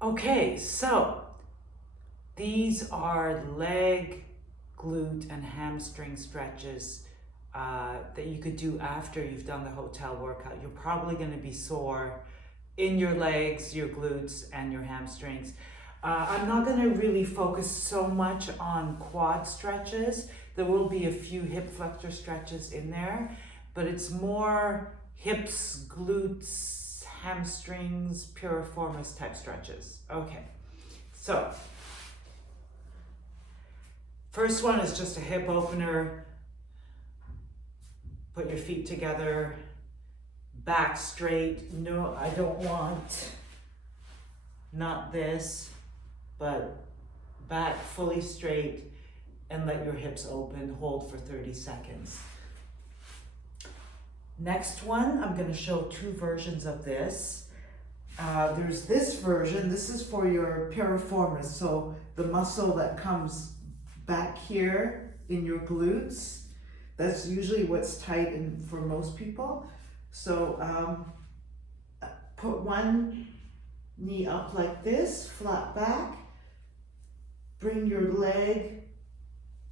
Okay, so these are leg, glute, and hamstring stretches that you could do after you've done the hotel workout. You're probably going to be sore in your legs, your glutes, and your hamstrings. I'm not going to really focus so much on quad stretches. There will be a few hip flexor stretches in there, but it's more hips, glutes, hamstrings, piriformis type stretches. Okay, so first one is just a hip opener. Put your feet together, back straight. No, I don't want, not this, but back fully straight and let your hips open. Hold for 30 seconds. Next one, I'm going to show two versions of this. There's this version. This is for your piriformis, so the muscle that comes back here in your glutes. That's usually what's tight for most people. So put one knee up like this, flat back. Bring your leg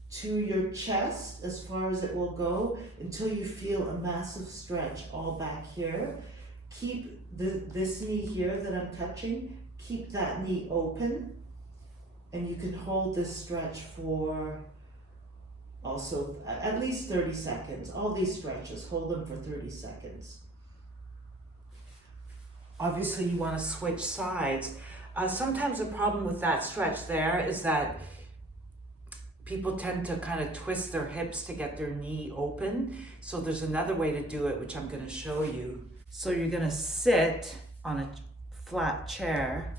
to your chest as far as it will go until you feel a massive stretch all back here. Keep this knee here that I'm touching, keep that knee open, and you can hold this stretch for also at least 30 seconds. All these stretches, hold them for 30 seconds. Obviously you want to switch sides. Sometimes the problem with that stretch there is that people tend to kind of twist their hips to get their knee open. So there's another way to do it, which I'm going to show you. So you're going to sit on a flat chair.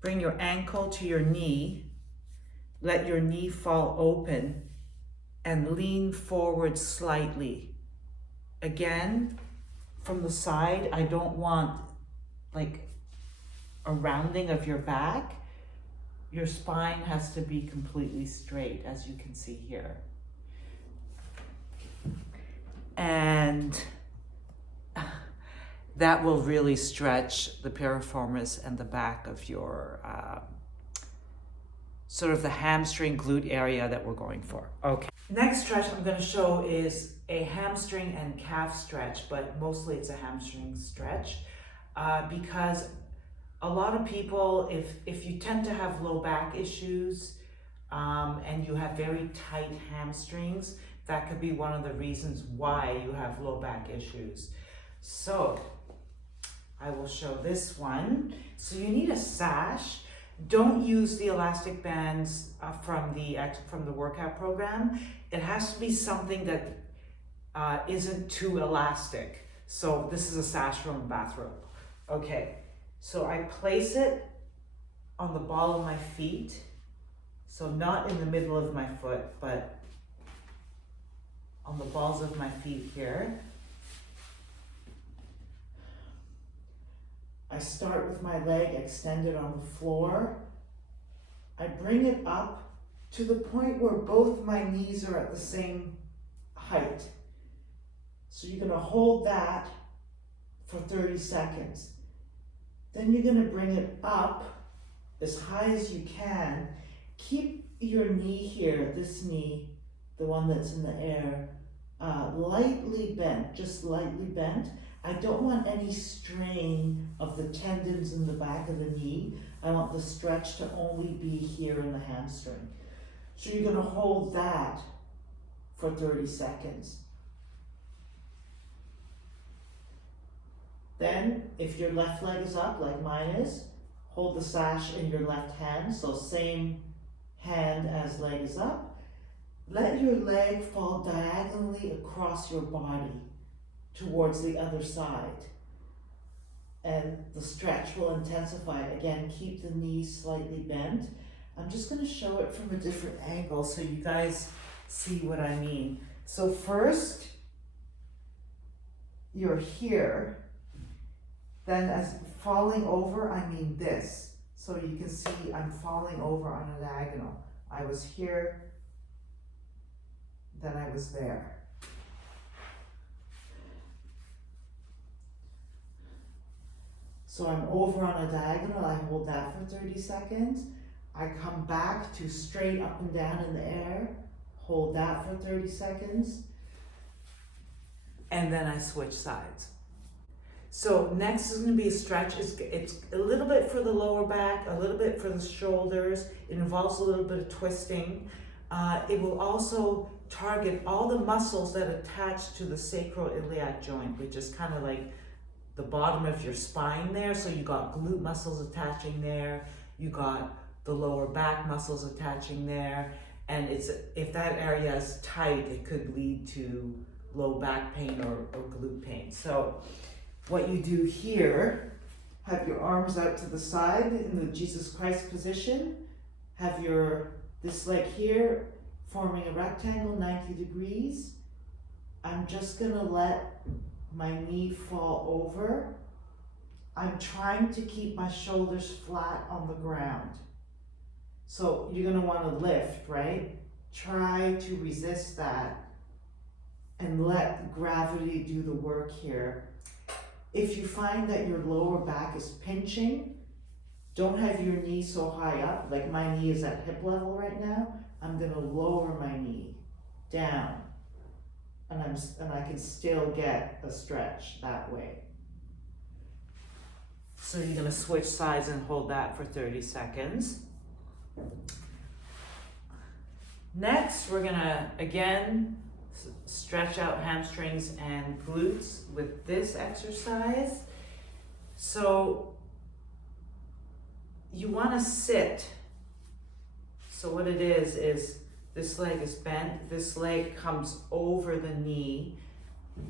Bring your ankle to your knee. Let your knee fall open and lean forward slightly. Again, from the side, I don't want like a rounding of your back. Your spine has to be completely straight, as you can see here. And that will really stretch the piriformis and the back of your, sort of the hamstring glute area that we're going for. Okay. Next stretch I'm going to show is a hamstring and calf stretch, but mostly it's a hamstring stretch because a lot of people, if you tend to have low back issues and you have very tight hamstrings, that could be one of the reasons why you have low back issues. So I will show this one. So you need a sash. Don't use the elastic bands from the workout program. It has to be something that isn't too elastic. So this is a sash from a bathrobe. Okay, so I place it on the ball of my feet. So not in the middle of my foot, but on the balls of my feet here. I start with my leg extended on the floor. I bring it up to the point where both my knees are at the same height. So you're going to hold that for 30 seconds. Then you're going to bring it up as high as you can. Keep your knee here, this knee, the one that's in the air, lightly bent, just lightly bent. I don't want any strain of the tendons in the back of the knee. I want the stretch to only be here in the hamstring. So you're going to hold that for 30 seconds. Then, if your left leg is up, like mine is, hold the sash in your left hand, so same hand as leg is up. Let your leg fall diagonally across your body towards the other side. And the stretch will intensify. Again, keep the knees slightly bent. I'm just going to show it from a different angle so you guys see what I mean. So first, you're here. Then as falling over, I mean this. So you can see I'm falling over on a diagonal. I was here, then I was there. So I'm over on a diagonal, I hold that for 30 seconds. I come back to straight up and down in the air, hold that for 30 seconds, and then I switch sides. So next is going to be a stretch. It's a little bit for the lower back, a little bit for the shoulders. It involves a little bit of twisting. It will also target all the muscles that attach to the sacroiliac joint, which is kind of like the bottom of your spine there. So you got glute muscles attaching there, you got the lower back muscles attaching there, and if that area is tight, it could lead to low back pain or glute pain. So what you do here, have your arms out to the side in the Jesus Christ position, have this leg here forming a rectangle 90 degrees. I'm just gonna let my knee fall over. I'm trying to keep my shoulders flat on the ground. So you're gonna wanna lift, right? Try to resist that and let gravity do the work here. If you find that your lower back is pinching, don't have your knee so high up, like my knee is at hip level right now. I'm gonna lower my knee down, and I can still get a stretch that way. So you're gonna switch sides and hold that for 30 seconds. Next, we're gonna, again, stretch out hamstrings and glutes with this exercise. So you wanna sit. So what it is this leg is bent, this leg comes over the knee.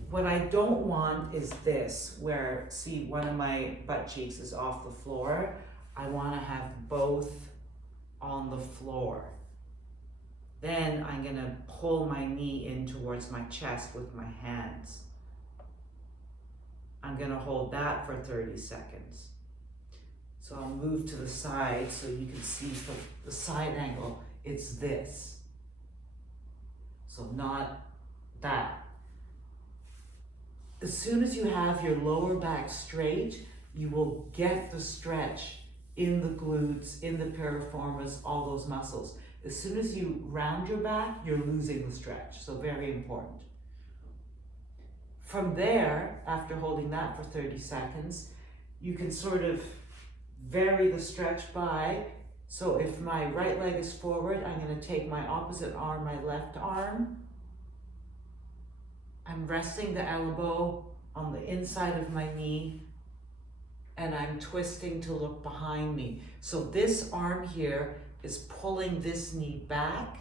What I don't want is this, where, see, one of my butt cheeks is off the floor. I wanna have both on the floor. Then I'm gonna pull my knee in towards my chest with my hands. I'm gonna hold that for 30 seconds. So I'll move to the side so you can see from the side angle, it's this. So not that. As soon as you have your lower back straight, you will get the stretch in the glutes, in the piriformis, all those muscles. As soon as you round your back, you're losing the stretch. So very important. From there, after holding that for 30 seconds, you can sort of vary the stretch by, so if my right leg is forward, I'm going to take my opposite arm, my left arm. I'm resting the elbow on the inside of my knee, and I'm twisting to look behind me. So this arm here is pulling this knee back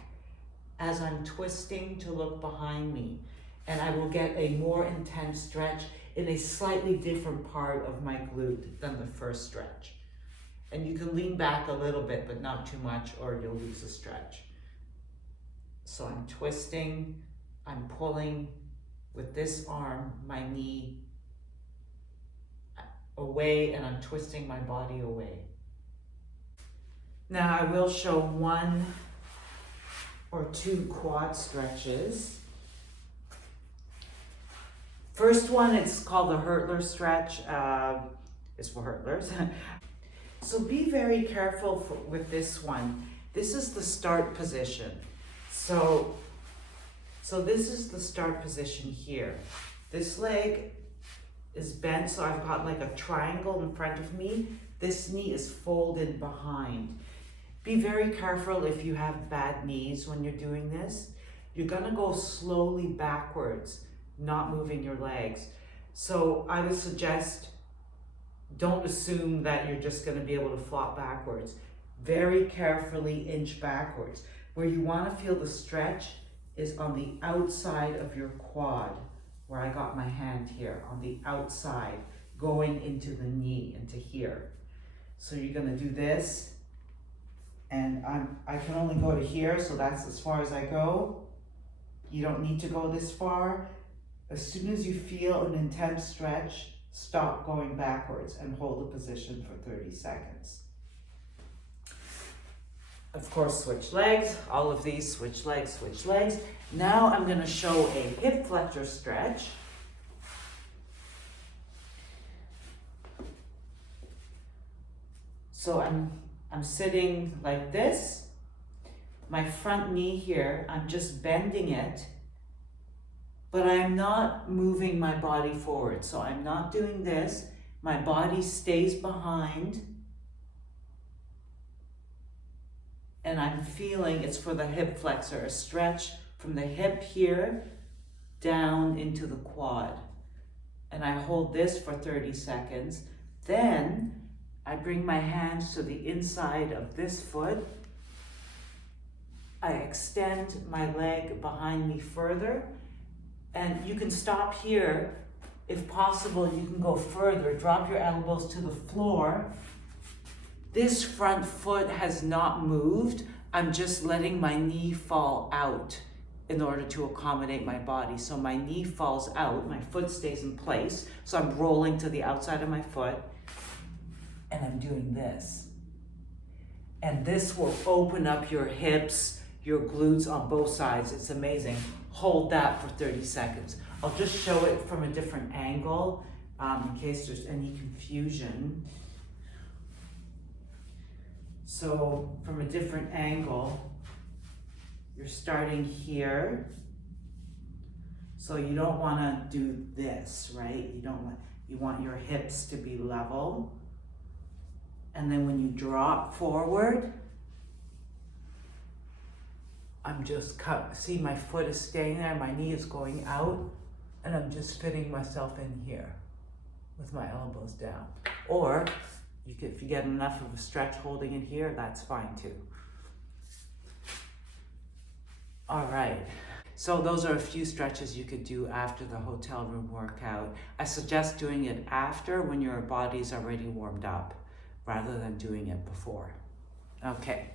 as I'm twisting to look behind me. And I will get a more intense stretch in a slightly different part of my glute than the first stretch. And you can lean back a little bit, but not too much, or you'll lose the stretch. So I'm twisting, I'm pulling with this arm, my knee away, and I'm twisting my body away. Now I will show one or two quad stretches. First one, it's called the hurtler stretch. It's for hurtlers. So be very careful with this one. This is the start position. So this is the start position here. This leg is bent, so I've got like a triangle in front of me. This knee is folded behind. Be very careful if you have bad knees when you're doing this. You're gonna go slowly backwards, not moving your legs. So I would suggest, don't assume that you're just gonna be able to flop backwards. Very carefully inch backwards. Where you wanna feel the stretch is on the outside of your quad, where I got my hand here, on the outside, going into the knee, into here. So you're gonna do this, and I can only go to here, so that's as far as I go. You don't need to go this far. As soon as you feel an intense stretch, stop going backwards and hold the position for 30 seconds. Of course, switch legs, all of these, switch legs, switch legs. Now I'm gonna show a hip flexor stretch. So I'm sitting like this. My front knee here, I'm just bending it, but I'm not moving my body forward. So I'm not doing this. My body stays behind. And I'm feeling, it's for the hip flexor, a stretch from the hip here down into the quad. And I hold this for 30 seconds. Then I bring my hands to the inside of this foot. I extend my leg behind me further. And you can stop here. If possible, you can go further. Drop your elbows to the floor. This front foot has not moved. I'm just letting my knee fall out in order to accommodate my body. So my knee falls out, my foot stays in place. So I'm rolling to the outside of my foot and I'm doing this. And this will open up your hips, your glutes on both sides. It's amazing. Hold that for 30 seconds. I'll just show it from a different angle in case there's any confusion. So from a different angle, you're starting here. So you don't want to do this, right? You want your hips to be level. And then when you drop forward, I'm just see my foot is staying there, my knee is going out, and I'm just fitting myself in here with my elbows down. Or if you get enough of a stretch holding it here, that's fine too. All right, so those are a few stretches you could do after the hotel room workout. I suggest doing it after when your body's already warmed up rather than doing it before. Okay.